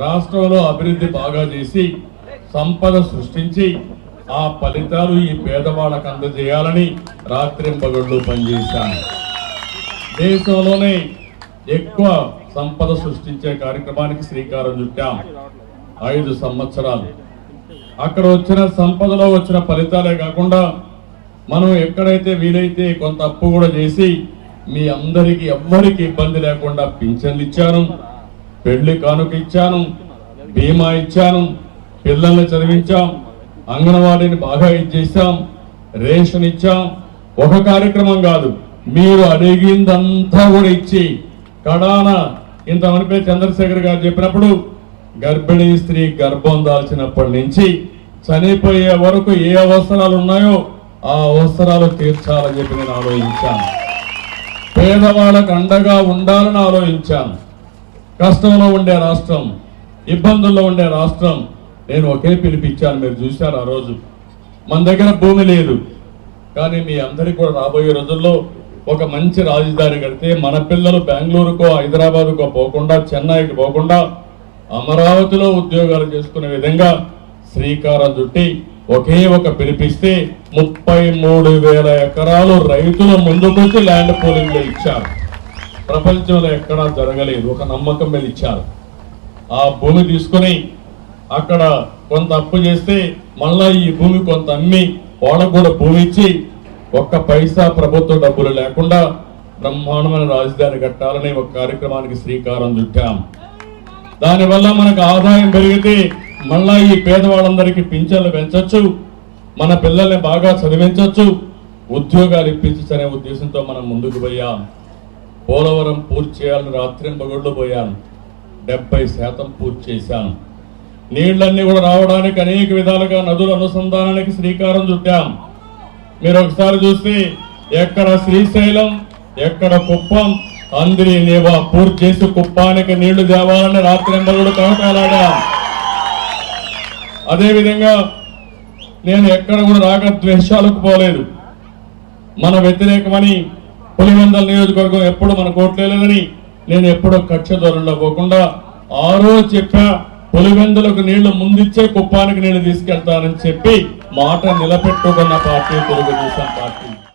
రాష్ట్రంలో అభివృద్ధి బాగా చేసి సంపద సృష్టించి ఆ ఫలితాలు ఈ పేదవాళ్ళకు అందజేయాలని రాత్రింపగళ్ళు పనిచేశాను. దేశంలోనే ఎక్కువ సంపద సృష్టించే కార్యక్రమానికి శ్రీకారం చుట్టాం. ఐదు సంవత్సరాలు. అక్కడ వచ్చిన సంపదలో వచ్చిన ఫలితాలే కాకుండా మనం ఎక్కడైతే వీలైతే కొంత అప్పు కూడా చేసి మీ అందరికీ ఎవ్వరికి ఇబ్బంది లేకుండా పింఛన్లు ఇచ్చాను. పెళ్ళి కానుక ఇచ్చాను బీమా ఇచ్చాను పిల్లల్ని చదివించాం అంగన్వాడీని బాగా ఇచ్చేసాం రేషన్ ఇచ్చాం. ఒక కార్యక్రమం కాదు మీరు అడిగిందంతా కూడా ఇచ్చి కడాన ఇంత పేరు చంద్రశేఖర్ గారు చెప్పినప్పుడు గర్భిణీ స్త్రీ గర్భం దాల్చినప్పటి నుంచి చనిపోయే వరకు ఏ అవసరాలు ఉన్నాయో ఆ అవసరాలు తీర్చాలని చెప్పి నేను ఆలోచించాను. పేదవాళ్ళకు అండగా ఉండాలని ఆలోచించాను. కష్టంలో ఉండే రాష్ట్రం ఇబ్బందుల్లో ఉండే రాష్ట్రం. నేను ఒకే పిలిపించాను మీరు చూశారు ఆ రోజు. మన దగ్గర భూమి లేదు. కానీ మీ అందరికీ కూడా రాబోయే రోజుల్లో ఒక మంచి రాజధాని కడితే మన పిల్లలు బెంగళూరుకో హైదరాబాద్కో పోకుండా చెన్నైకి పోకుండా అమరావతిలో ఉద్యోగాలు చేసుకునే విధంగా శ్రీకారం చుట్టి ఒకే ఒక పిలిపిస్తే ముప్పై మూడు వేల ఎకరాలు రైతుల ముందుకొచ్చి ల్యాండ్ పోలింగ్లో ఇచ్చారు. ప్రపంచంలో ఎక్కడా జరగలేదు ఒక నమ్మకం మీద ఇచ్చారు. ఆ భూమి తీసుకొని అక్కడ కొంత అప్పు చేస్తే మళ్ళా ఈ భూమి కొంత అమ్మి వాళ్ళకు కూడా భూమి ఇచ్చి ఒక్క పైసా ప్రభుత్వ డబ్బులు లేకుండా బ్రహ్మాండమైన రాజధాని కట్టాలని ఒక కార్యక్రమానికి శ్రీకారం చుట్టాం. దానివల్ల మనకు ఆదాయం పెరిగితే మళ్ళా ఈ పేదవాళ్ళందరికీ పింఛన్లు పెంచొచ్చు మన పిల్లల్ని బాగా చదివించొచ్చు ఉద్యోగాలు ఇప్పించనే ఉద్దేశంతో మనం ముందుకు పోయాం. పోలవరం పూర్తి చేయాలని రాత్రింబగళ్ళు పోయాను డెబ్బై శాతం పూర్తి చేశాను. నీళ్ళన్నీ కూడా రావడానికి అనేక విధాలుగా నదుల అనుసంధానానికి శ్రీకారం చుట్టాం. మీరు ఒకసారి చూస్తే ఎక్కడ శ్రీశైలం ఎక్కడ కుప్పం అందరి నేవా పూర్తి చేసి కుప్పానికి నీళ్ళు తేవాలని రాత్రింబగళ్ళు కవటాలాడాం అదేవిధంగా నేను ఎక్కడ కూడా రాగ ద్వేషాలకు పోలేదు. మన వ్యతిరేకమని పులివెందల నియోజకవర్గం ఎప్పుడు మన కోట్లేదని నేను ఎప్పుడో కక్ష ధోరణిలో పోకుండా ఆ రోజు చెప్పా పులివెందులకు నీళ్ళు ముందిచ్చే కుప్పానికి నేను తీసుకెళ్తానని చెప్పి మాట నిలబెట్టుకున్న పార్టీ తెలుగుదేశం పార్టీ.